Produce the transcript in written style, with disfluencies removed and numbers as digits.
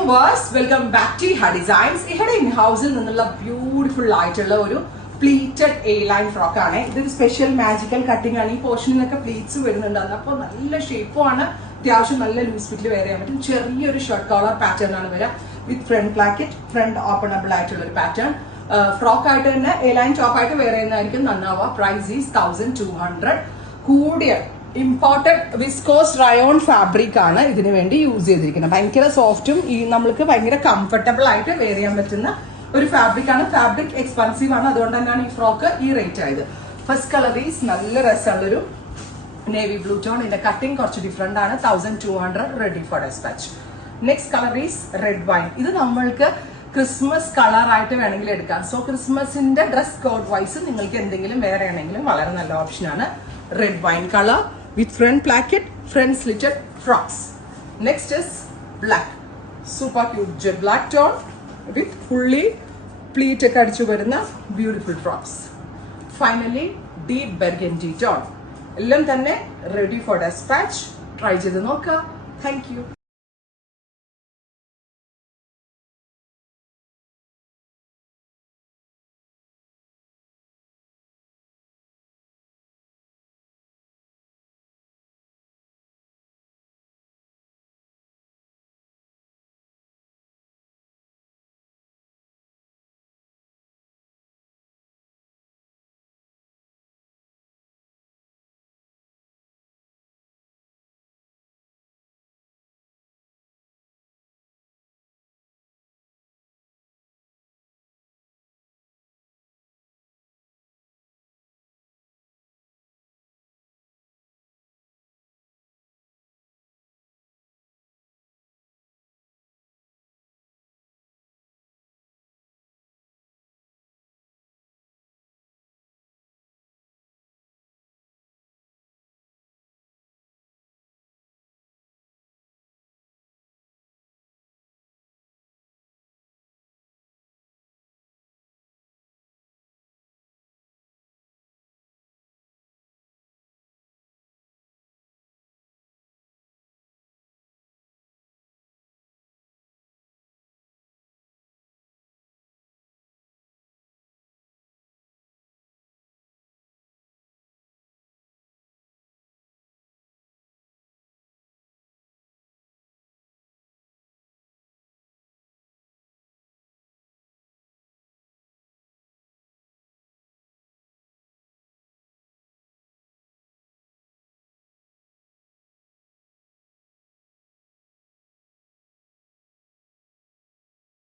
viewers, welcome back to Iha Designs. Ihade in-house നിന്നുള്ള beautiful ആയിട്ടുള്ള ഒരു pleated A-line frock ആണ്. ഇതൊരു സ്പെഷ്യൽ മാജിക്കൽ കട്ടിംഗ് ആണ്. ഈ പോർഷനിലൊക്കെ പ്ലീറ്റ്സ് വരുന്നുണ്ട്. അപ്പോൾ നല്ല ഷേപ്പും ആണ്, അത്യാവശ്യം നല്ല ലൂസ് ഫിറ്റിൽ വെയർ ചെയ്യാൻ പറ്റും. ചെറിയൊരു ഷർട്ട് കോളർ പാറ്റേൺ ആണ് വരിക വിത്ത് ഫ്രണ്ട് പ്ലാക്കറ്റ്, ഫ്രണ്ട് ഓപ്പണബിൾ ആയിട്ടുള്ള ഒരു പാറ്റേൺ. ഫ്രോക്ക് ആയിട്ട് തന്നെ A-line ടോപ്പ് ആയിട്ട് വെയർ ചെയ്യുന്നതായിരിക്കും നന്നാവുക. Price is 1200. കൂടിയ ഇമ്പോർട്ടഡ് വിസ്കോസ് റയോൺ ഫാബ്രിക് ആണ് ഇതിനു വേണ്ടി യൂസ് ചെയ്തിരിക്കുന്നത്. ഭയങ്കര സോഫ്റ്റും ഈ നമ്മൾക്ക് ഭയങ്കര കംഫർട്ടബിൾ ആയിട്ട് വെയർ ചെയ്യാൻ പറ്റുന്ന ഒരു ഫാബ്രിക് ആണ്. ഫാബ്രിക് എക്സ്പെൻസീവ് ആണ്, അതുകൊണ്ട് തന്നെയാണ് ഈ ഫ്രോക്ക് ഈ റേറ്റ് ആയത്. ഫസ്റ്റ് കളർ ഈസ് നല്ല രസമുള്ളൊരു നേവി ബ്ലൂ ടോൺ. ഇതിന്റെ കട്ടിങ് കുറച്ച് ഡിഫറെന്റ് ആണ്. 1200 ready for dispatch. Next colour is red wine. ഇത് നമ്മൾക്ക് ക്രിസ്മസ് കളർ ആയിട്ട് വേണമെങ്കിൽ എടുക്കാം. സോ ക്രിസ്മസിന്റെ ഡ്രസ് കോഡ് വൈസ് നിങ്ങൾക്ക് എന്തെങ്കിലും വേറെ ആണെങ്കിലും വളരെ നല്ല ഓപ്ഷൻ ആണ്. Red wine colour with front placket, front slitted frocks. Next is black, super cute jet black tone with fully pleat kadichu varuna beautiful frocks. Finally deep burgundy tone. Ellam thanne ready for dispatch. Try cheyidu nokka. Thank you.